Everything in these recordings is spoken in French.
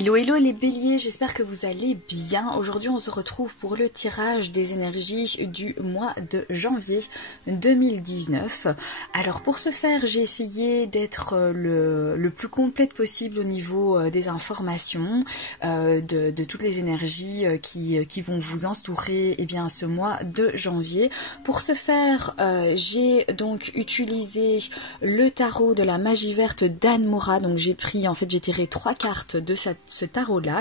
Hello hello les béliers, j'espère que vous allez bien. Aujourd'hui on se retrouve pour le tirage des énergies du mois de janvier 2019. Alors pour ce faire j'ai essayé d'être le plus complète possible au niveau des informations, de toutes les énergies qui vont vous entourer ce mois de janvier. Pour ce faire j'ai donc utilisé le tarot de la magie verte d'Anne Mora. Donc j'ai tiré 3 cartes de ce tarot là,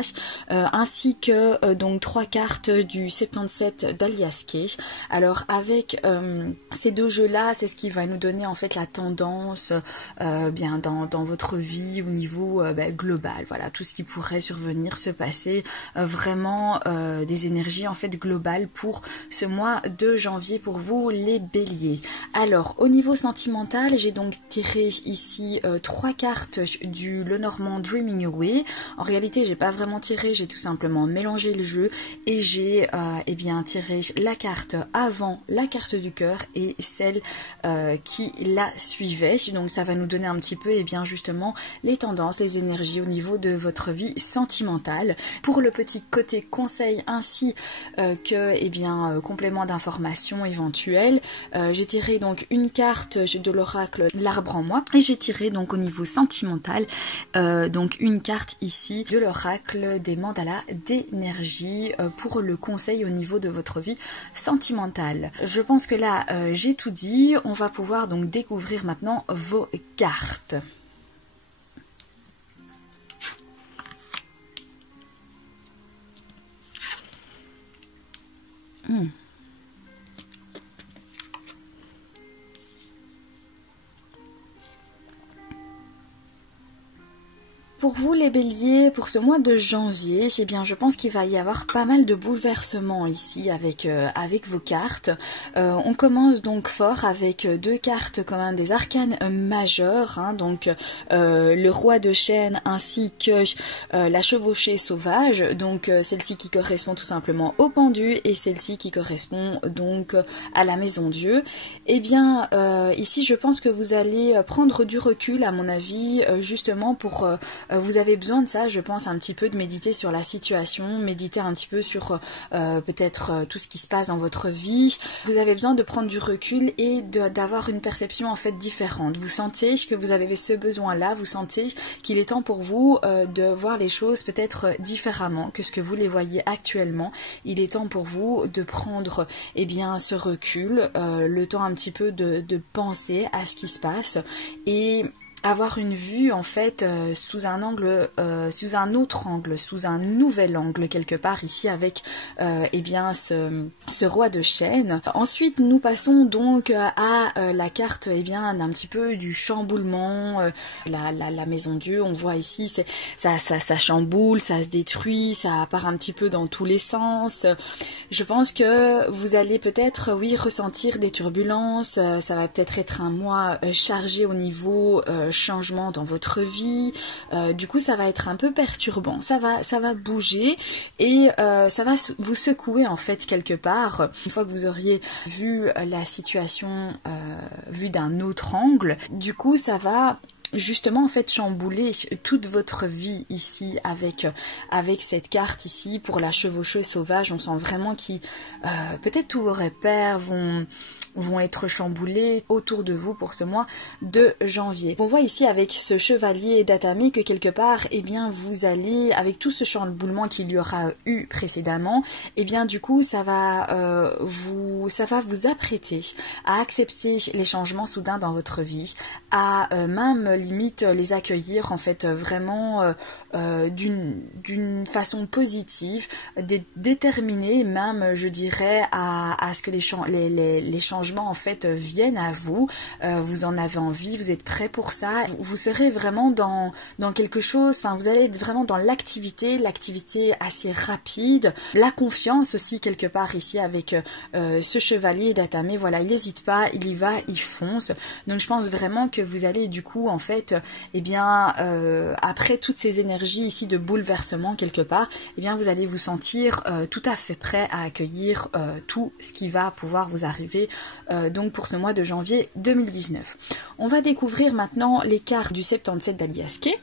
ainsi que donc 3 cartes du 77 d'Alias Kay. Alors avec ces deux jeux là, c'est ce qui va nous donner en fait la tendance dans votre vie au niveau global. Voilà, tout ce qui pourrait survenir, se passer, vraiment des énergies en fait globales pour ce mois de janvier pour vous les béliers. Alors au niveau sentimental, j'ai donc tiré ici 3 cartes du Lenormand Dreaming Away. En réalité j'ai pas vraiment tiré, j'ai tout simplement mélangé le jeu et j'ai tiré la carte avant la carte du cœur et celle qui la suivait. Donc ça va nous donner un petit peu justement les tendances, les énergies au niveau de votre vie sentimentale. Pour le petit côté conseil ainsi que complément d'information éventuel, j'ai tiré donc une carte de l'oracle L'Arbre en moi et j'ai tiré donc au niveau sentimental donc une carte ici de l'oracle des mandalas d'énergie pour le conseil au niveau de votre vie sentimentale. Je pense que là j'ai tout dit, on va pouvoir donc découvrir maintenant vos cartes. Pour vous les béliers, pour ce mois de janvier, je pense qu'il va y avoir pas mal de bouleversements ici avec vos cartes. On commence donc fort avec 2 cartes quand même des arcanes majeurs, donc le roi de chêne ainsi que la chevauchée sauvage, donc celle-ci qui correspond tout simplement au pendu et celle-ci qui correspond donc à la maison Dieu. Ici je pense que vous allez prendre du recul à mon avis, justement pour... vous avez besoin de ça, je pense, un petit peu de méditer sur la situation, méditer un petit peu sur peut-être tout ce qui se passe dans votre vie. Vous avez besoin de prendre du recul et d'avoir une perception en fait différente. Vous sentez que vous avez ce besoin-là, vous sentez qu'il est temps pour vous de voir les choses peut-être différemment que ce que vous les voyez actuellement. Il est temps pour vous de prendre ce recul, le temps un petit peu de penser à ce qui se passe et avoir une vue en fait sous un angle, sous un autre angle, sous un nouvel angle quelque part ici avec ce roi de chêne. Ensuite nous passons donc à la carte d'un petit peu du chamboulement, la maison Dieu. On voit ici ça chamboule, ça se détruit, ça part un petit peu dans tous les sens. Je pense que vous allez peut-être ressentir des turbulences, ça va peut-être être un mois chargé au niveau changement dans votre vie, du coup ça va être un peu perturbant, ça va bouger et ça va vous secouer en fait quelque part. Une fois que vous auriez vu la situation vue d'un autre angle, du coup ça va justement en fait chambouler toute votre vie ici avec cette carte ici pour la chevaucheuse sauvage. On sent vraiment que peut-être tous vos repères vont être chamboulés autour de vous pour ce mois de janvier. On voit ici avec ce chevalier d'Atami que quelque part vous allez, avec tout ce chamboulement qu'il y aura eu précédemment, du coup ça va vous apprêter à accepter les changements soudains dans votre vie, à même limite les accueillir en fait vraiment d'une façon positive, déterminée même je dirais à ce que les changements en fait viennent à vous, vous en avez envie, vous êtes prêt pour ça, vous serez vraiment dans quelque chose, vous allez être vraiment dans l'activité assez rapide, la confiance aussi quelque part ici avec ce chevalier d'Atami. Voilà, il n'hésite pas, il y va, il fonce. Donc je pense vraiment que vous allez du coup en fait après toutes ces énergies ici de bouleversement quelque part, vous allez vous sentir tout à fait prêt à accueillir tout ce qui va pouvoir vous arriver donc pour ce mois de janvier 2019. On va découvrir maintenant les cartes du 77 d'Alias Kay.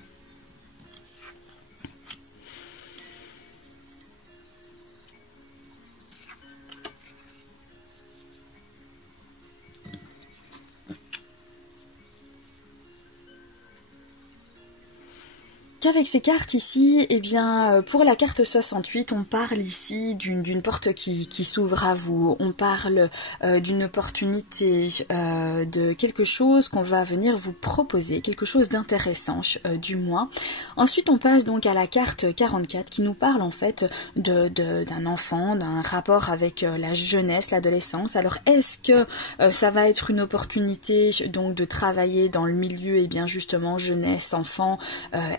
qu'avec ces cartes ici, eh bien, pour la carte 68, on parle ici d'une porte qui s'ouvre à vous. On parle d'une opportunité, de quelque chose qu'on va venir vous proposer, quelque chose d'intéressant, du moins. Ensuite, on passe donc à la carte 44 qui nous parle en fait d'un enfant, d'un rapport avec la jeunesse, l'adolescence. Alors, est-ce que ça va être une opportunité donc de travailler dans le milieu, eh bien justement jeunesse, enfant,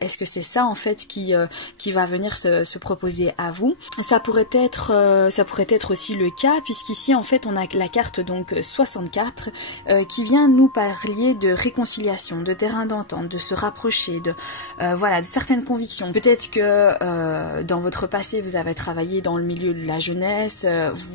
est-ce que c'est ça en fait qui va venir se proposer à vous? Ça pourrait être aussi le cas, puisqu'ici en fait on a la carte donc 64 qui vient nous parler de réconciliation, de terrain d'entente, de se rapprocher, de voilà, de certaines convictions. Peut-être que dans votre passé vous avez travaillé dans le milieu de la jeunesse,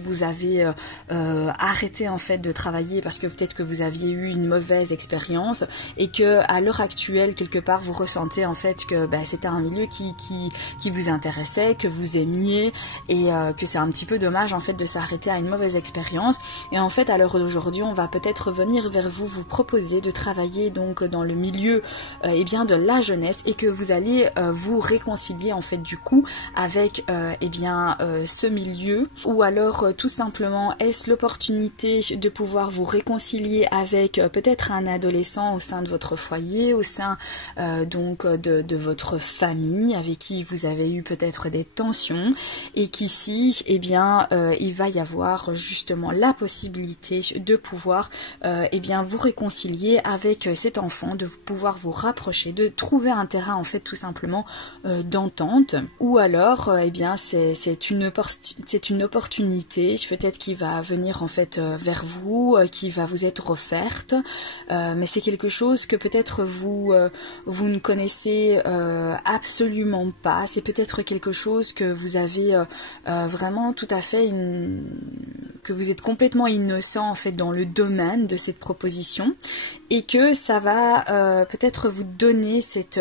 vous avez arrêté en fait de travailler parce que peut-être que vous aviez eu une mauvaise expérience et que à l'heure actuelle quelque part vous ressentez en fait que c'était un milieu qui vous intéressait, que vous aimiez et que c'est un petit peu dommage en fait de s'arrêter à une mauvaise expérience. Et en fait à l'heure d'aujourd'hui on va peut-être venir vers vous proposer de travailler donc dans le milieu eh bien de la jeunesse et que vous allez vous réconcilier en fait du coup avec eh bien ce milieu, ou alors tout simplement est-ce l'opportunité de pouvoir vous réconcilier avec peut-être un adolescent au sein de votre foyer, au sein donc de votre famille avec qui vous avez eu peut-être des tensions, et qu'ici eh bien il va y avoir justement la possibilité de pouvoir eh bien vous réconcilier avec cet enfant, de pouvoir vous rapprocher, de trouver un terrain en fait tout simplement d'entente, ou alors eh bien c'est une opportunité peut-être qui va venir en fait vers vous, qui va vous être offerte, mais c'est quelque chose que peut-être vous ne connaissez absolument pas. C'est peut-être quelque chose que vous avez vraiment tout à fait que vous êtes complètement innocent en fait dans le domaine de cette proposition, et que ça va peut-être vous donner cette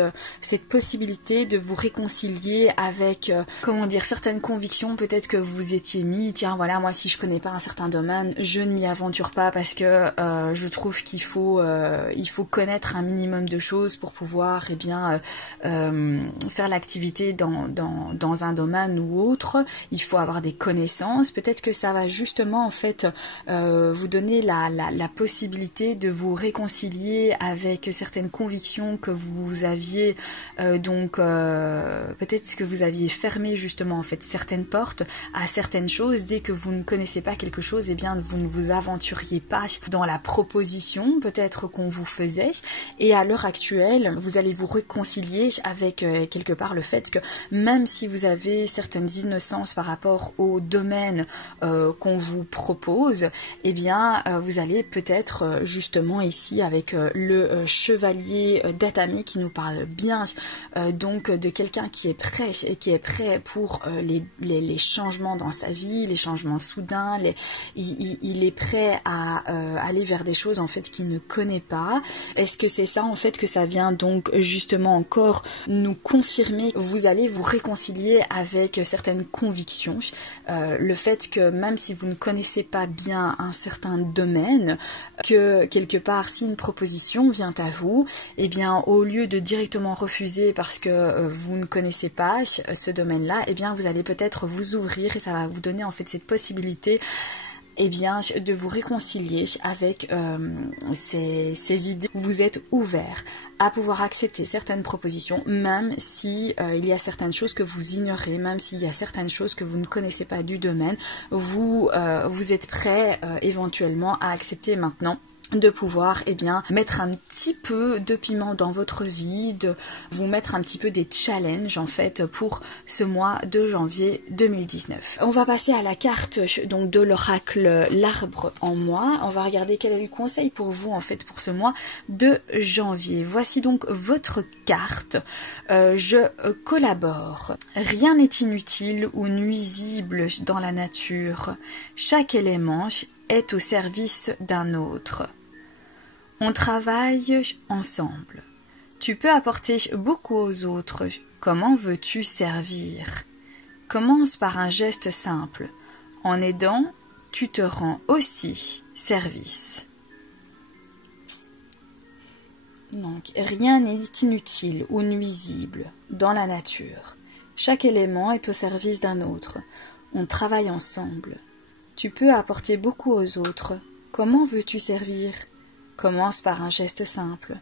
possibilité de vous réconcilier avec comment dire, certaines convictions peut-être que vous étiez mis, tiens voilà, moi si je connais pas un certain domaine, je ne m'y aventure pas parce que je trouve qu'il faut connaître un minimum de choses pour pouvoir eh bien faire l'activité dans un domaine ou autre. Il faut avoir des connaissances. Peut-être que ça va justement en fait vous donner la possibilité de vous réconcilier avec certaines convictions que vous aviez donc peut-être que vous aviez fermé justement en fait certaines portes à certaines choses. Dès que vous ne connaissez pas quelque chose, eh bien vous ne vous aventuriez pas dans la proposition peut-être qu'on vous faisait, et à l'heure actuelle vous allez vous réconcilier avec quelque part le fait que même si vous avez certaines innocences par rapport au domaine qu'on vous propose, eh bien vous allez peut-être justement ici avec le chevalier d'Atami qui nous parle bien donc de quelqu'un qui est prêt pour les changements dans sa vie, les changements soudains, il est prêt à aller vers des choses en fait qu'il ne connaît pas. Est-ce que c'est ça en fait que ça vient donc justement encore nous confirmer? Vous allez vous réconcilier avec certaines convictions, le fait que même si vous ne connaissez pas bien un certain domaine, que quelque part si une proposition vient à vous, eh bien au lieu de directement refuser parce que vous ne connaissez pas ce domaine-là, eh bien vous allez peut-être vous ouvrir et ça va vous donner en fait cette possibilité eh bien, de vous réconcilier avec ces idées. Vous êtes ouvert à pouvoir accepter certaines propositions, même si il y a certaines choses que vous ignorez, même s'il y a certaines choses que vous ne connaissez pas du domaine, vous êtes prêt éventuellement à accepter maintenant de pouvoir eh bien mettre un petit peu de piment dans votre vie, de vous mettre un petit peu des challenges en fait pour ce mois de janvier 2019. On va passer à la carte donc de l'oracle l'arbre en moi. On va regarder quel est le conseil pour vous en fait pour ce mois de janvier. Voici donc votre carte. Je collabore. Rien n'est inutile ou nuisible dans la nature. Chaque élément est au service d'un autre. On travaille ensemble. Tu peux apporter beaucoup aux autres. Comment veux-tu servir? Commence par un geste simple. En aidant, tu te rends aussi service. Donc, rien n'est inutile ou nuisible dans la nature. Chaque élément est au service d'un autre. On travaille ensemble. Tu peux apporter beaucoup aux autres. Comment veux-tu servir? Commence par un geste simple.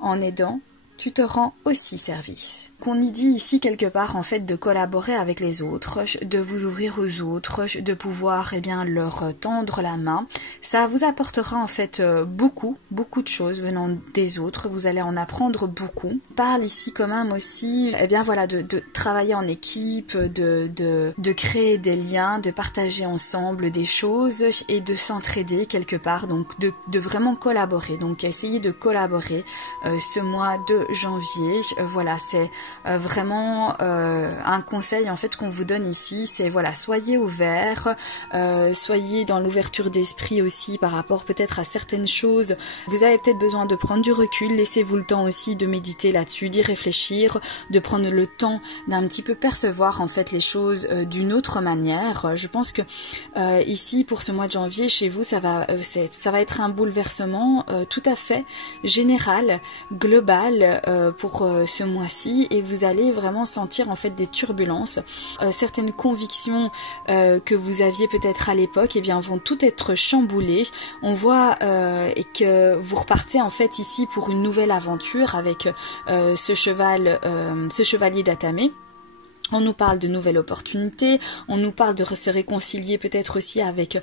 En aidant, tu te rends aussi service. Qu'on y dit ici quelque part en fait de collaborer avec les autres, de vous ouvrir aux autres, de pouvoir leur tendre la main. Ça vous apportera en fait beaucoup de choses venant des autres. Vous allez en apprendre beaucoup. On parle ici quand même aussi de travailler en équipe, de créer des liens, de partager ensemble des choses et de s'entraider quelque part. Donc de vraiment collaborer. Donc essayez de collaborer ce mois de janvier. Voilà, c'est vraiment un conseil en fait qu'on vous donne ici, c'est voilà, soyez ouverts, soyez dans l'ouverture d'esprit aussi par rapport peut-être à certaines choses. Vous avez peut-être besoin de prendre du recul, laissez-vous le temps aussi de méditer là-dessus, d'y réfléchir, de prendre le temps d'un petit peu percevoir en fait les choses d'une autre manière. Je pense que ici pour ce mois de janvier chez vous ça va être un bouleversement tout à fait général, global pour ce mois-ci, et vous allez vraiment sentir en fait des turbulences. Certaines convictions que vous aviez peut-être à l'époque vont toutes être chamboulées. On voit et que vous repartez en fait ici pour une nouvelle aventure avec ce chevalier d'Atamé. On nous parle de nouvelles opportunités, on nous parle de se réconcilier peut-être aussi avec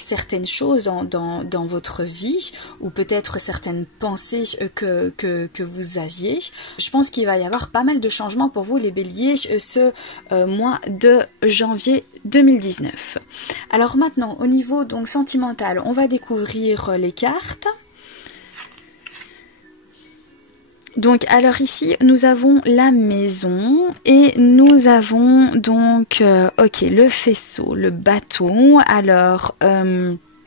certaines choses dans votre vie, ou peut-être certaines pensées que vous aviez. Je pense qu'il va y avoir pas mal de changements pour vous les béliers ce mois de janvier 2019. Alors maintenant au niveau donc sentimental, on va découvrir les cartes. Donc alors ici nous avons la maison et nous avons donc le faisceau, le bateau. Alors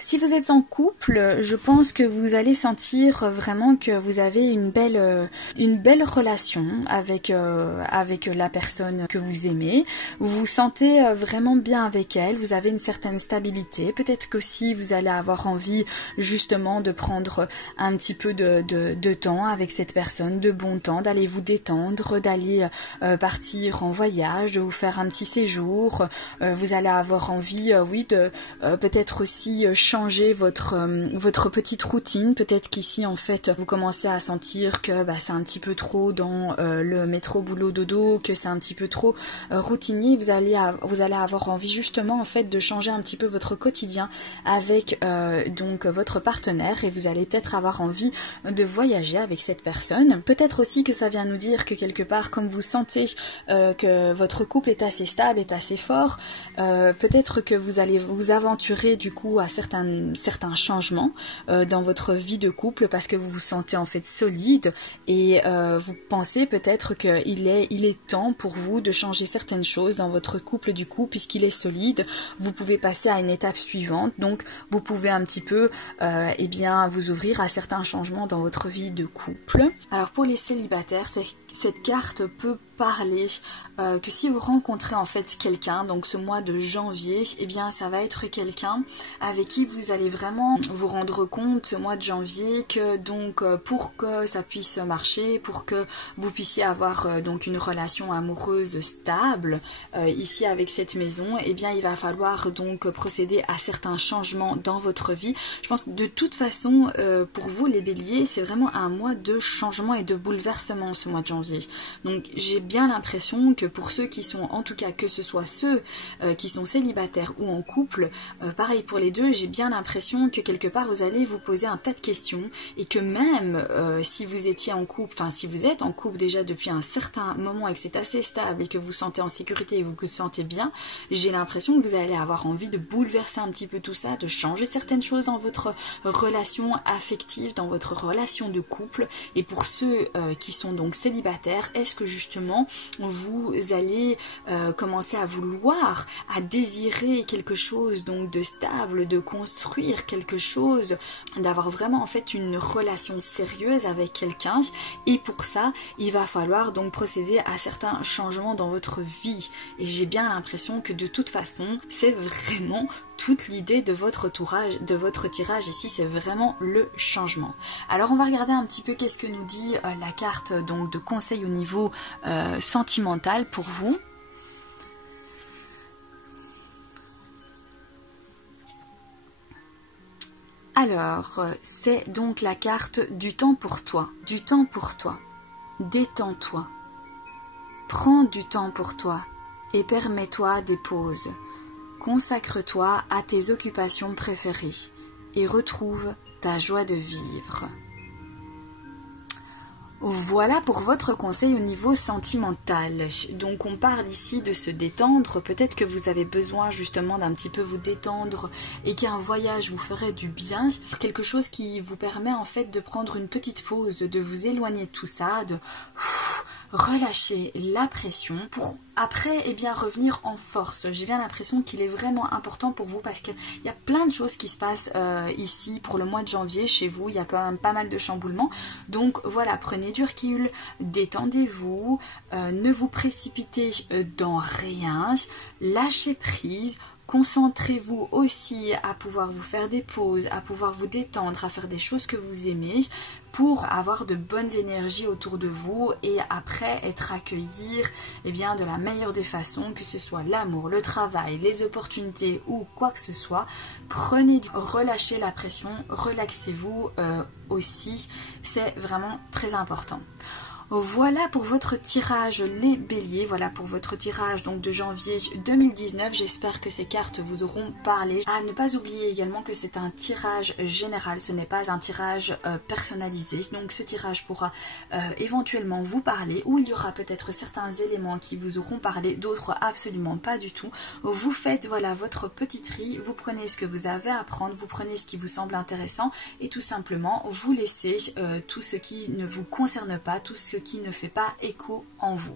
si vous êtes en couple, je pense que vous allez sentir vraiment que vous avez une belle relation avec la personne que vous aimez. Vous vous sentez vraiment bien avec elle, vous avez une certaine stabilité. Peut-être qu'aussi vous allez avoir envie justement de prendre un petit peu de temps avec cette personne, de bon temps, d'aller vous détendre, d'aller partir en voyage, de vous faire un petit séjour. Vous allez avoir envie, de peut-être aussi changer votre petite routine. Peut-être qu'ici en fait vous commencez à sentir que c'est un petit peu trop dans le métro boulot dodo, que c'est un petit peu trop routinier. Vous allez avoir envie justement en fait de changer un petit peu votre quotidien avec donc votre partenaire, et vous allez peut-être avoir envie de voyager avec cette personne. Peut-être aussi que ça vient nous dire que quelque part, comme vous sentez que votre couple est assez stable, est assez fort, peut-être que vous allez vous aventurer du coup à certains changements dans votre vie de couple, parce que vous vous sentez en fait solide, et vous pensez peut-être qu'il est temps pour vous de changer certaines choses dans votre couple du coup, puisqu'il est solide. Vous pouvez passer à une étape suivante, donc vous pouvez un petit peu vous ouvrir à certains changements dans votre vie de couple. Alors pour les célibataires, cette carte peut parler que si vous rencontrez en fait quelqu'un, donc ce mois de janvier, ça va être quelqu'un avec qui vous allez vraiment vous rendre compte ce mois de janvier que donc pour que ça puisse marcher, pour que vous puissiez avoir donc une relation amoureuse stable ici avec cette maison, il va falloir donc procéder à certains changements dans votre vie. Je pense que de toute façon pour vous les béliers, c'est vraiment un mois de changement et de bouleversement ce mois de janvier. Donc j'ai bien l'impression que pour ceux qui sont, en tout cas que ce soit ceux qui sont célibataires ou en couple, pareil pour les deux, j'ai bien l'impression que quelque part vous allez vous poser un tas de questions, et que même si vous étiez en couple, enfin si vous êtes en couple déjà depuis un certain moment et que c'est assez stable et que vous vous sentez en sécurité et que vous vous sentez bien, j'ai l'impression que vous allez avoir envie de bouleverser un petit peu tout ça, de changer certaines choses dans votre relation affective, dans votre relation de couple. Et pour ceux qui sont donc célibataires, célibataire? Est-ce que justement vous allez commencer à vouloir, à désirer quelque chose donc de stable, de construire quelque chose, d'avoir vraiment en fait une relation sérieuse avec quelqu'un, et pour ça il va falloir donc procéder à certains changements dans votre vie. Et j'ai bien l'impression que de toute façon c'est vraiment toute l'idée de votre tirage ici, c'est vraiment le changement. Alors on va regarder un petit peu qu'est-ce que nous dit la carte donc de conseil au niveau sentimental pour vous. Alors, c'est donc la carte du temps pour toi. Du temps pour toi. Détends-toi. Prends du temps pour toi et permets-toi des pauses. Consacre-toi à tes occupations préférées et retrouve ta joie de vivre. Voilà pour votre conseil au niveau sentimental. Donc on parle ici de se détendre. Peut-être que vous avez besoin justement d'un petit peu vous détendre et qu'un voyage vous ferait du bien. Quelque chose qui vous permet en fait de prendre une petite pause, de vous éloigner de tout ça, de relâcher la pression pour après revenir en force. J'ai bien l'impression qu'il est vraiment important pour vous parce qu'il y a plein de choses qui se passent ici pour le mois de janvier chez vous. Il y a quand même pas mal de chamboulements. Donc voilà, prenez du recul, détendez-vous, ne vous précipitez dans rien, lâchez prise. Concentrez-vous aussi à pouvoir vous faire des pauses, à pouvoir vous détendre, à faire des choses que vous aimez pour avoir de bonnes énergies autour de vous et après être accueillir de la meilleure des façons, que ce soit l'amour, le travail, les opportunités ou quoi que ce soit. Relâchez la pression, relaxez-vous aussi, c'est vraiment très important. Voilà pour votre tirage les béliers, voilà pour votre tirage donc de janvier 2019. J'espère que ces cartes vous auront parlé. À ne pas oublier également que c'est un tirage général, ce n'est pas un tirage personnalisé. Donc ce tirage pourra éventuellement vous parler, ou il y aura peut-être certains éléments qui vous auront parlé, d'autres absolument pas du tout. Vous faites voilà votre petit tri, vous prenez ce que vous avez à prendre, vous prenez ce qui vous semble intéressant et tout simplement vous laissez tout ce qui ne vous concerne pas, tout ce qui ne fait pas écho en vous.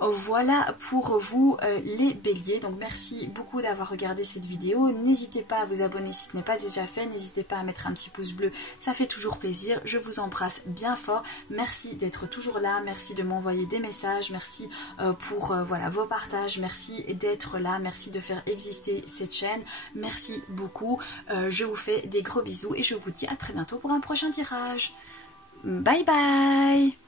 Voilà pour vous les béliers, donc merci beaucoup d'avoir regardé cette vidéo. N'hésitez pas à vous abonner si ce n'est pas déjà fait, n'hésitez pas à mettre un petit pouce bleu, ça fait toujours plaisir. Je vous embrasse bien fort, merci d'être toujours là, merci de m'envoyer des messages, merci pour voilà, vos partages, merci d'être là, merci de faire exister cette chaîne, merci beaucoup. Je vous fais des gros bisous et je vous dis à très bientôt pour un prochain tirage. Bye bye.